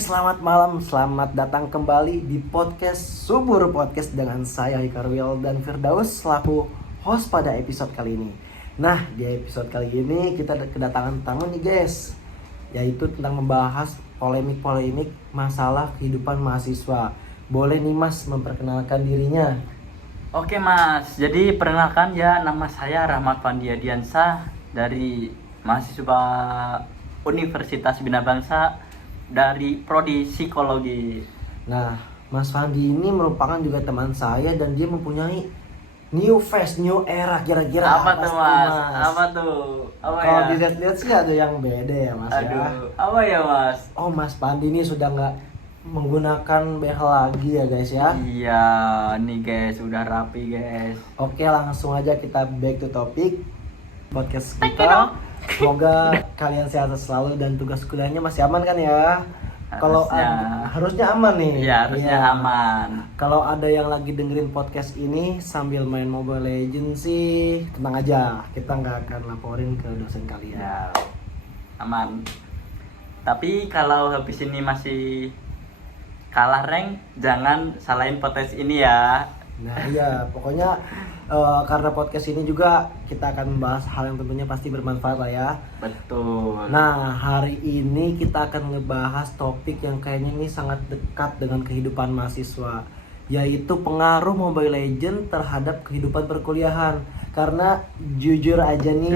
Selamat malam, selamat datang kembali di podcast Subur Podcast dengan saya Hikarwil dan Firdaus selaku host pada episode kali ini. Nah, di episode kali ini kita kedatangan tamu nih guys, yaitu tentang membahas polemik-polemik masalah kehidupan mahasiswa. Boleh nih Mas memperkenalkan dirinya? Oke Mas, jadi perkenalkan ya, nama saya Rahmat Fandiadiansa dari mahasiswa Universitas Bina Bangsa dari Prodi Psikologi. Nah, Mas Fandi ini merupakan juga teman saya dan dia mempunyai new face, new era. Kira-kira Apa tuh Mas? Apa tuh? Apa Kalau ya? dilihat-lihat sih ada yang beda ya Mas ya. Aduh, apa ya Mas? Oh, Mas Fandi ini sudah nggak menggunakan behel lagi ya guys ya. Iya, nih guys, udah rapi guys. Oke, langsung aja kita back to topic podcast kita. Semoga kalian sehat selalu dan tugas kuliahnya masih aman kan ya. Kalau harusnya aman nih. Iya, harusnya aman. Kalau ada yang lagi dengerin podcast ini sambil main Mobile Legends sih, tenang aja, kita nggak akan laporin ke dosen kalian. Ya, aman. Tapi kalau habis ini masih kalah rank, jangan salahin podcast ini ya. Nah iya, pokoknya karena podcast ini juga kita akan membahas hal yang tentunya pasti bermanfaat lah ya. Betul. Nah, hari ini kita akan ngebahas topik yang kayaknya ini sangat dekat dengan kehidupan mahasiswa, yaitu pengaruh Mobile Legends terhadap kehidupan perkuliahan. Karena jujur aja nih,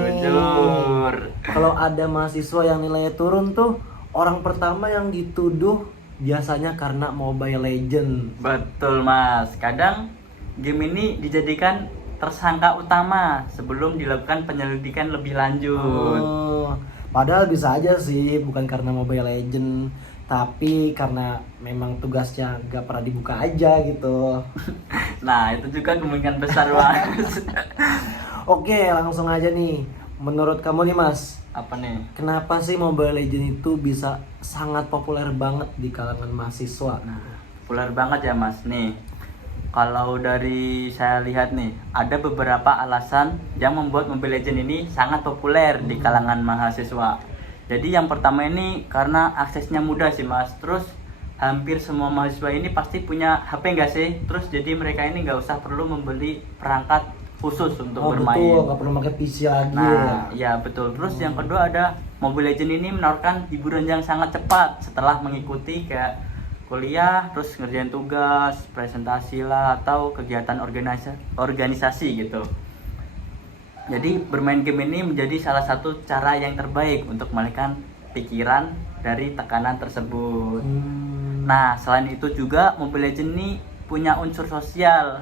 kalau ada mahasiswa yang nilainya turun tuh, orang pertama yang dituduh biasanya karena Mobile Legends. Betul Mas, kadang game ini dijadikan tersangka utama sebelum dilakukan penyelidikan lebih lanjut. Padahal bisa aja sih bukan karena Mobile Legends, tapi karena memang tugasnya gak pernah dibuka aja gitu. Nah, itu juga kemungkinan besar Mas. Oke, langsung aja nih. Menurut kamu nih Mas, Apa nih? kenapa sih Mobile Legends itu bisa sangat populer banget di kalangan mahasiswa? Nah, populer banget ya Mas. Nih, kalau dari saya lihat nih, ada beberapa alasan yang membuat Mobile Legends ini sangat populer di kalangan mahasiswa. Jadi yang pertama ini karena aksesnya mudah sih Mas. Terus hampir semua mahasiswa ini pasti punya HP nggak sih? Terus jadi mereka ini nggak usah perlu membeli perangkat khusus untuk bermain. Betul, nggak perlu pakai PC lagi. Nah, ya betul. Terus yang kedua ada Mobile Legends ini menawarkan hiburan yang sangat cepat setelah mengikuti kayak kuliah, terus ngerjain tugas, presentasi lah, atau kegiatan organisasi gitu. Jadi bermain game ini menjadi salah satu cara yang terbaik untuk mengalihkan pikiran dari tekanan tersebut. Nah, selain itu juga Mobile Legends ini punya unsur sosial.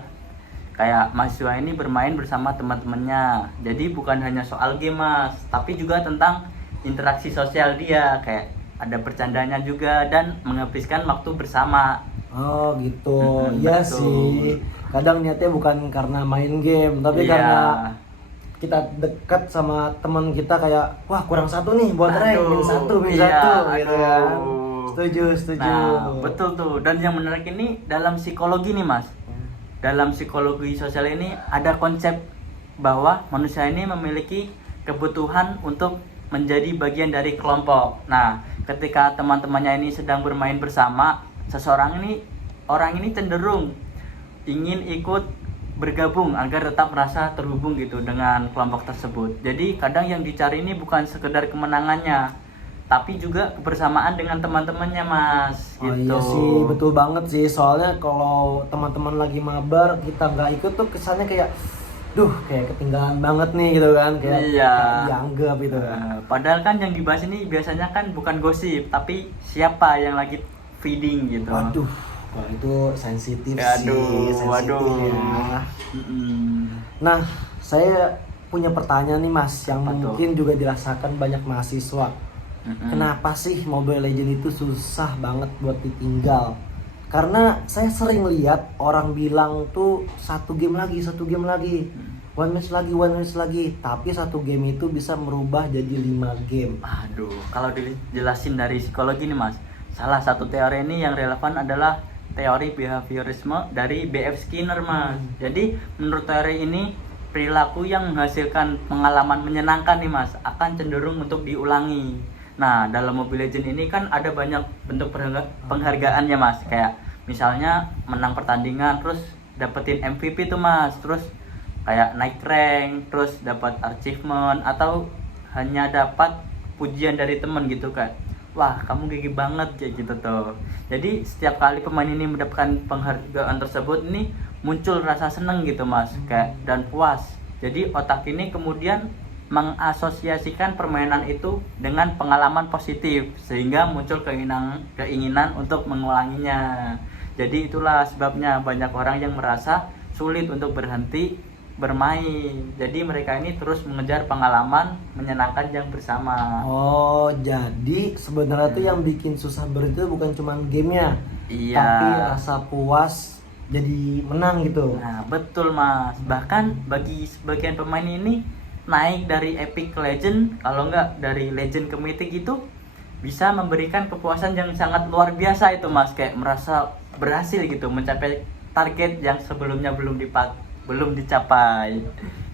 Kayak mahasiswa ini bermain bersama teman-temannya. Jadi bukan hanya soal game Mas, tapi juga tentang interaksi sosial dia, kayak ada bercandanya juga dan menghabiskan waktu bersama. Oh gitu, iya sih. Kadang niatnya bukan karena main game, tapi karena kita dekat sama teman kita kayak, wah kurang satu nih buat rank, min satu gitu kan. Setuju. Nah, betul tuh. Dan yang menarik ini dalam psikologi nih Mas. Dalam psikologi sosial ini ada konsep bahwa manusia ini memiliki kebutuhan untuk menjadi bagian dari kelompok. Nah, ketika teman-temannya ini sedang bermain bersama, orang ini cenderung ingin ikut bergabung agar tetap merasa terhubung gitu dengan kelompok tersebut. Jadi kadang yang dicari ini bukan sekedar kemenangannya, tapi juga kebersamaan dengan teman-temannya Mas. Oh gitu. iya sih, betul banget sih. Soalnya kalau teman-teman lagi mabar kita nggak ikut tuh kesannya kayak, kayak ketinggalan banget nih gitu kan, kayak dianggap gitu kan. Padahal kan yang dibahas ini biasanya kan bukan gosip, tapi siapa yang lagi feeding gitu. Waduh, wah itu sensitif sih, ya. Nah, saya punya pertanyaan nih Mas, yang mungkin juga dirasakan banyak mahasiswa. Kenapa sih Mobile Legends itu susah banget buat ditinggal? Karena saya sering lihat orang bilang tuh satu game lagi, one match lagi, tapi satu game itu bisa merubah jadi 5 game. Aduh, kalau dijelasin dari psikologi nih Mas, salah satu teori ini yang relevan adalah teori behaviorisme dari B.F. Skinner Mas. Jadi menurut teori ini, perilaku yang menghasilkan pengalaman menyenangkan nih Mas akan cenderung untuk diulangi. Nah, dalam Mobile Legends ini kan ada banyak bentuk penghargaannya Mas. Kayak misalnya menang pertandingan terus dapetin MVP tuh Mas. Terus kayak naik rank, terus dapat achievement atau hanya dapat pujian dari teman gitu kan. Wah, kamu gigi banget kayak gitu tuh. Jadi setiap kali pemain ini mendapatkan penghargaan tersebut ini muncul rasa seneng gitu Mas, kayak dan puas. Jadi otak ini kemudian mengasosiasikan permainan itu dengan pengalaman positif sehingga muncul keinginan untuk mengulanginya. Jadi itulah sebabnya banyak orang yang merasa sulit untuk berhenti bermain. Jadi mereka ini terus mengejar pengalaman menyenangkan yang bersama. Oh, jadi sebenarnya tuh yang bikin susah berhenti itu bukan cuma gamenya, Iya. tapi rasa puas jadi menang gitu. Nah, betul Mas. Bahkan bagi sebagian pemain ini naik dari epic ke legend, kalau enggak dari legend ke mythic itu bisa memberikan kepuasan yang sangat luar biasa itu Mas, kayak merasa berhasil gitu mencapai target yang sebelumnya belum dicapai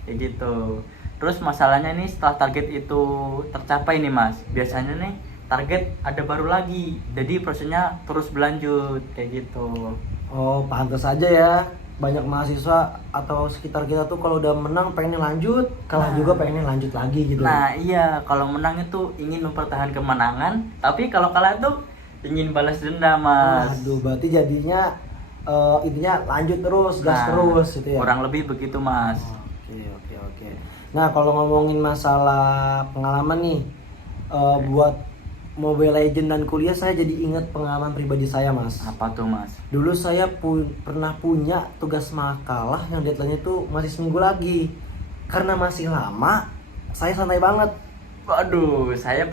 kayak gitu. Terus masalahnya ini setelah target itu tercapai nih Mas, biasanya nih target ada baru lagi, jadi prosesnya terus berlanjut kayak gitu. Oh, pantas aja ya. Banyak mahasiswa atau sekitar kita tuh kalau udah menang pengen lanjut, kalah juga pengen lanjut lagi gitu. Nah iya, kalau menang itu ingin mempertahankan kemenangan, tapi kalau kalah tuh ingin balas dendam Mas. Aduh, berarti jadinya intinya lanjut terus, gas Nah, terus gitu ya. kurang lebih begitu Mas. Oke. Nah, kalau ngomongin masalah pengalaman nih, buat Mobile Legends dan kuliah, saya jadi ingat pengalaman pribadi saya Mas. Apa tuh Mas? Dulu saya pernah punya tugas makalah yang deadline-nya tuh masih seminggu lagi. Karena masih lama, saya santai banget. Waduh, saya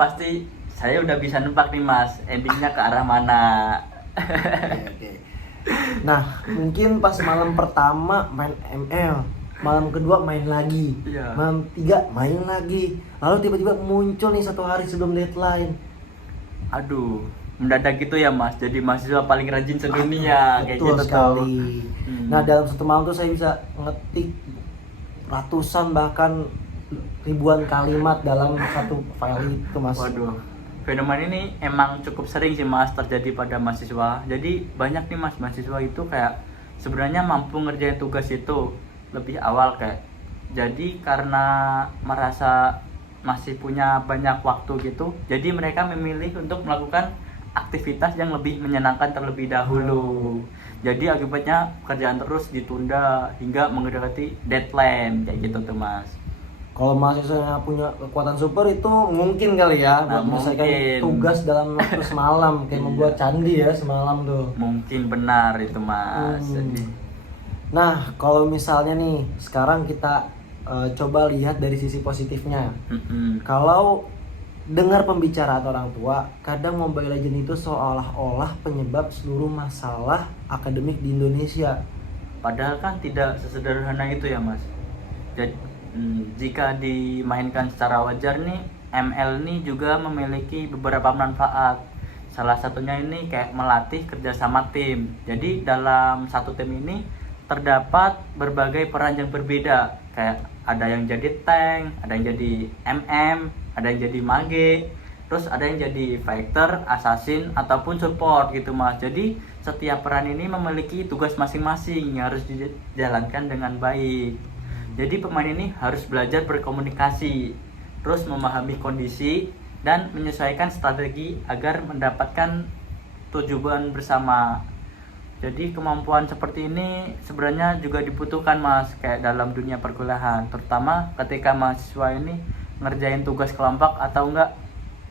udah bisa nebak nih Mas, endingnya ke arah mana. Oke. Nah, mungkin pas malam pertama main ML, malam kedua main lagi, Iya. malam tiga main lagi. Lalu tiba-tiba muncul nih 1 hari sebelum deadline. Aduh, mendadak gitu ya Mas, jadi mahasiswa paling rajin sedunia kayak Betul gitu sekali. tuh. Nah, dalam satu malam tuh saya bisa ngetik ratusan bahkan ribuan kalimat dalam satu file itu Mas. Waduh, fenomena ini emang cukup sering sih Mas terjadi pada mahasiswa. Jadi banyak nih Mas mahasiswa itu kayak sebenarnya mampu ngerjain tugas itu lebih awal kayak. Jadi karena merasa masih punya banyak waktu gitu, jadi mereka memilih untuk melakukan aktivitas yang lebih menyenangkan terlebih dahulu. Jadi akibatnya pekerjaan terus ditunda hingga mendekati deadline kayak gitu tuh Mas. Kalau mahasiswa yang punya kekuatan super itu mungkin kali ya Nah, buat menyelesaikan mungkin. tugas dalam waktu semalam kayak Iya. membuat candi ya semalam tuh. Mungkin benar itu Mas. Jadi, Nah, kalau misalnya nih sekarang kita coba lihat dari sisi positifnya. Kalau dengar pembicaraan orang tua, kadang Mobile Legends itu seolah-olah penyebab seluruh masalah akademik di Indonesia. padahal kan tidak sesederhana itu ya Mas. Jadi jika dimainkan secara wajar nih, ML nih juga memiliki beberapa manfaat. Salah satunya ini kayak melatih kerjasama tim. Jadi dalam satu tim ini terdapat berbagai peran yang berbeda. Kayak ada yang jadi tank, ada yang jadi MM, ada yang jadi mage, terus ada yang jadi fighter, assassin, ataupun support gitu Mas. Jadi setiap peran ini memiliki tugas masing-masing yang harus dijalankan dengan baik. Jadi pemain ini harus belajar berkomunikasi, terus memahami kondisi dan menyesuaikan strategi agar mendapatkan tujuan bersama. Jadi kemampuan seperti ini sebenarnya juga dibutuhkan Mas, kayak dalam dunia perkuliahan, terutama ketika mahasiswa ini ngerjain tugas kelompok atau enggak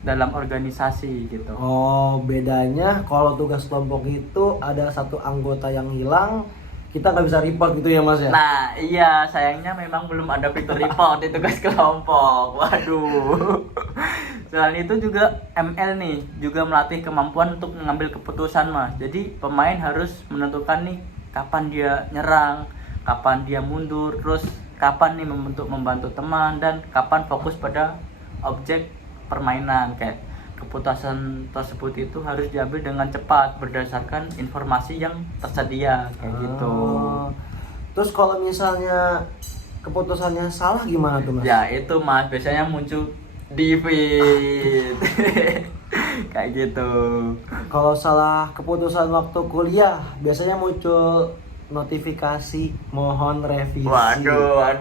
dalam organisasi gitu. Oh, bedanya kalau tugas kelompok itu ada satu anggota yang hilang, kita nggak bisa report gitu ya Mas ya? Nah iya, sayangnya memang belum ada fitur report di tugas kelompok. Waduh. Selain itu juga ML nih juga melatih kemampuan untuk mengambil keputusan Mas. Jadi pemain harus menentukan nih kapan dia nyerang, kapan dia mundur, terus kapan nih membantu teman, dan kapan fokus pada objek permainan. Kayak keputusan tersebut itu harus diambil dengan cepat berdasarkan informasi yang tersedia kayak gitu. Terus kalau misalnya keputusannya salah gimana tuh Mas? Ya itu Mas, biasanya muncul Divit. Kayak gitu. Kalau salah keputusan waktu kuliah, biasanya muncul notifikasi mohon revisi. Waduh.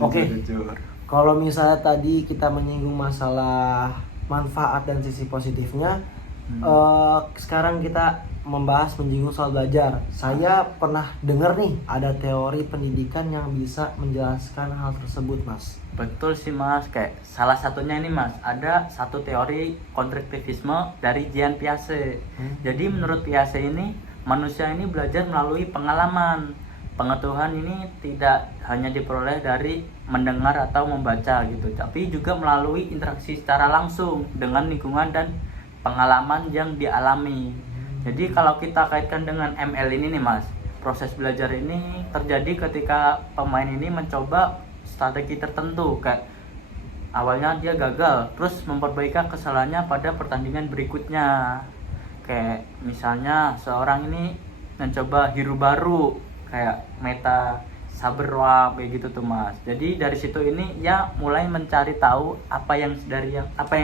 Oke. Jujur. Kalau misalnya tadi kita menyinggung masalah manfaat dan sisi positifnya, sekarang kita membahas menyinggung soal belajar. Saya pernah dengar nih ada teori pendidikan yang bisa menjelaskan hal tersebut, Mas. Betul sih Mas, kayak salah satunya ini Mas, ada satu teori konstruktivisme dari Jean Piaget. Jadi menurut Piaget ini, manusia ini belajar melalui pengalaman. Pengetahuan ini tidak hanya diperoleh dari mendengar atau membaca gitu, tapi juga melalui interaksi secara langsung dengan lingkungan dan pengalaman yang dialami. Jadi kalau kita kaitkan dengan ML ini nih Mas, proses belajar ini terjadi ketika pemain ini mencoba strategi tertentu, kayak awalnya dia gagal, terus memperbaiki kesalahannya pada pertandingan berikutnya. Kayak misalnya seorang ini mencoba hero baru, kayak meta Saberwap kayak gitu tuh Mas. Jadi dari situ ini ya mulai mencari tahu apa yang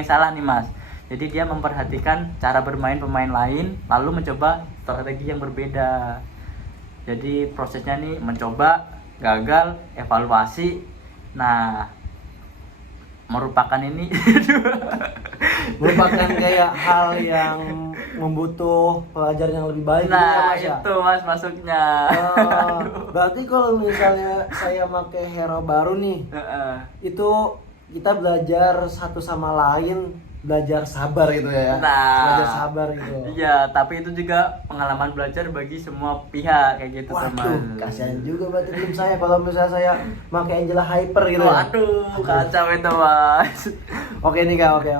salah nih Mas. Jadi dia memperhatikan cara bermain pemain lain, lalu mencoba strategi yang berbeda. Jadi prosesnya nih mencoba, gagal, evaluasi. Nah, merupakan ini merupakan kayak hal yang membutuh pelajaran yang lebih baik. Nah, gitu, itu Mas masuknya. Berarti kalau misalnya saya pakai hero baru nih, itu kita belajar satu sama lain, belajar sabar gitu ya. Nah, belajar sabar gitu. Iya, tapi itu juga pengalaman belajar bagi semua pihak kayak gitu. Waduh, kasihan juga berarti tim saya kalau misalnya saya pakai Angela Hyper gitu. Waduh, kacau itu Mas. Oke nih Kak, oke.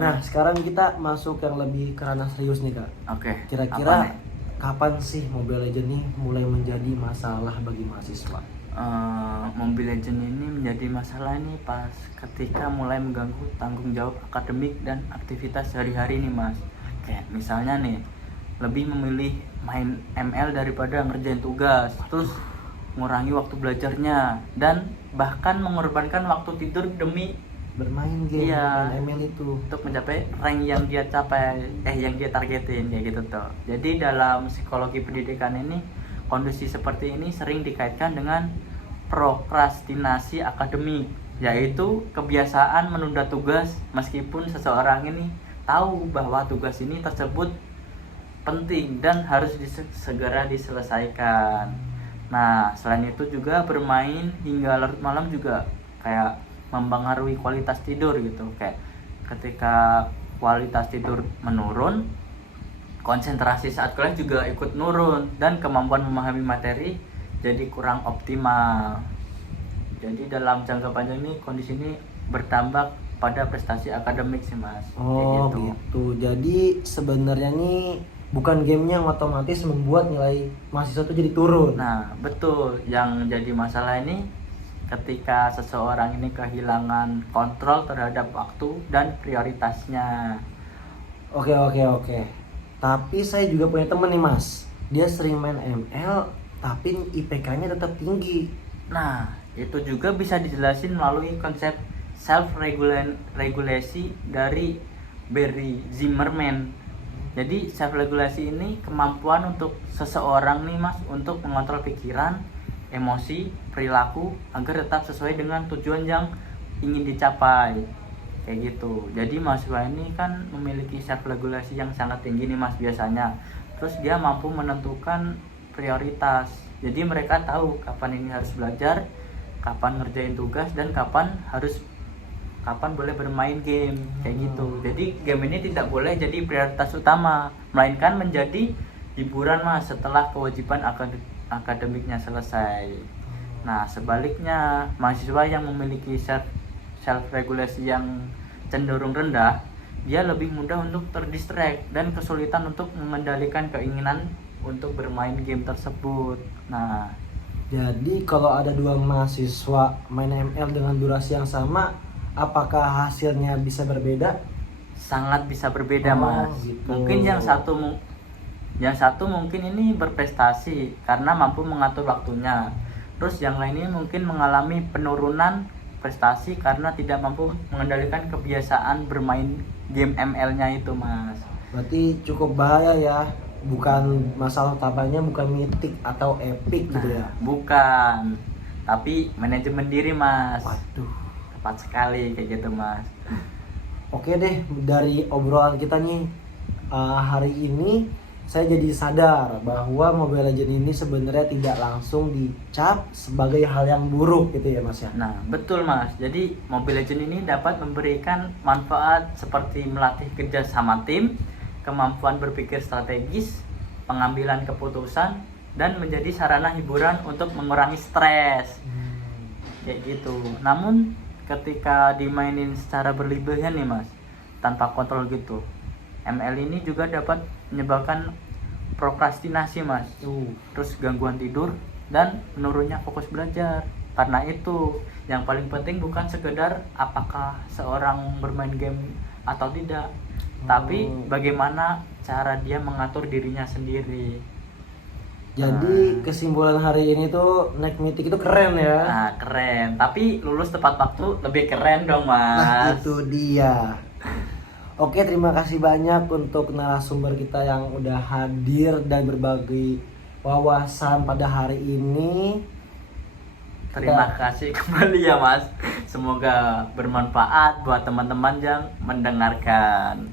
Nah, sekarang kita masuk yang lebih ke ranah serius nih Kak. Oke. Kira-kira kapan sih Mobile Legends ini mulai menjadi masalah bagi mahasiswa? Mobile Legends ini menjadi masalah ini pas ketika mulai mengganggu tanggung jawab akademik dan aktivitas sehari-hari nih Mas. Kayak misalnya nih, lebih memilih main ML daripada ngerjain tugas, terus mengurangi waktu belajarnya, dan bahkan mengorbankan waktu tidur demi bermain game, main ML itu untuk mencapai rank yang dia yang dia targetin kayak gitu tuh. Jadi dalam psikologi pendidikan ini, kondisi seperti ini sering dikaitkan dengan prokrastinasi akademik, yaitu kebiasaan menunda tugas meskipun seseorang ini tahu bahwa tugas ini tersebut penting dan harus segera diselesaikan. Nah, selain itu juga bermain hingga larut malam juga kayak mempengaruhi kualitas tidur gitu. Kayak ketika kualitas tidur menurun, konsentrasi saat kuliah juga ikut nurun dan kemampuan memahami materi jadi kurang optimal. Jadi dalam jangka panjang ini kondisi ini bertambah pada prestasi akademik sih Mas. Oh gitu. Jadi sebenarnya nih bukan gamenya yang otomatis membuat nilai mahasiswa itu jadi turun. Nah betul, yang jadi masalah ini ketika seseorang ini kehilangan kontrol terhadap waktu dan prioritasnya. Oke. Tapi saya juga punya temen nih Mas, dia sering main ML tapi IPK-nya tetap tinggi. Nah itu juga bisa dijelasin melalui konsep self-regulasi dari Barry Zimmerman. Jadi self-regulasi ini kemampuan untuk seseorang nih Mas untuk mengontrol pikiran, emosi, perilaku agar tetap sesuai dengan tujuan yang ingin dicapai. Kayak gitu. Jadi mahasiswa ini kan memiliki self-regulasi yang sangat tinggi nih Mas biasanya. Terus dia mampu menentukan prioritas. Jadi mereka tahu kapan ini harus belajar, kapan ngerjain tugas, dan kapan boleh bermain game kayak gitu. Jadi game ini tidak boleh jadi prioritas utama, melainkan menjadi hiburan Mas setelah kewajiban akademiknya selesai. Nah, sebaliknya mahasiswa yang memiliki self regulasi yang cenderung rendah, dia lebih mudah untuk terdistract dan kesulitan untuk mengendalikan keinginan untuk bermain game tersebut. Nah, jadi kalau ada dua mahasiswa main ML dengan durasi yang sama, apakah hasilnya bisa berbeda? Sangat bisa berbeda Mas. Gitu. Mungkin yang satu mungkin ini berprestasi karena mampu mengatur waktunya. Terus yang lainnya mungkin mengalami penurunan prestasi karena tidak mampu mengendalikan kebiasaan bermain game ML-nya itu, Mas. Berarti cukup bahaya ya. Bukan masalah utamanya bukan mitik atau epic gitu ya. Bukan. Tapi manajemen diri, Mas. Waduh. Tepat sekali kayak gitu, Mas. Oke deh, dari obrolan kita nih hari ini saya jadi sadar bahwa Mobile Legends ini sebenarnya tidak langsung dicap sebagai hal yang buruk gitu ya Mas ya. Nah, betul, Mas. Jadi Mobile Legends ini dapat memberikan manfaat seperti melatih kerja sama tim, kemampuan berpikir strategis, pengambilan keputusan, dan menjadi sarana hiburan untuk mengurangi stres. Kayak gitu. Namun ketika dimainin secara berlebihan nih, Mas, tanpa kontrol gitu, ML ini juga dapat menyebabkan prokrastinasi, Mas. Terus gangguan tidur dan menurunnya fokus belajar. Karena itu, yang paling penting bukan sekedar apakah seorang bermain game atau tidak, tapi bagaimana cara dia mengatur dirinya sendiri. Jadi kesimpulan hari ini tuh naik mitik itu keren ya. Nah, keren. Tapi lulus tepat waktu lebih keren dong, Mas. Nah, itu dia. Oke, terima kasih banyak untuk narasumber kita yang udah hadir dan berbagi wawasan pada hari ini. Terima kasih kembali ya, Mas. Semoga bermanfaat buat teman-teman yang mendengarkan.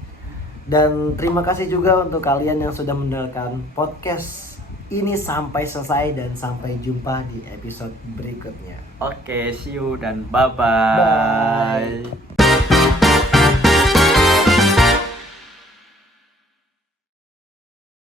Dan terima kasih juga untuk kalian yang sudah mendengarkan podcast ini sampai selesai, dan sampai jumpa di episode berikutnya. Oke, see you dan bye-bye. Bye.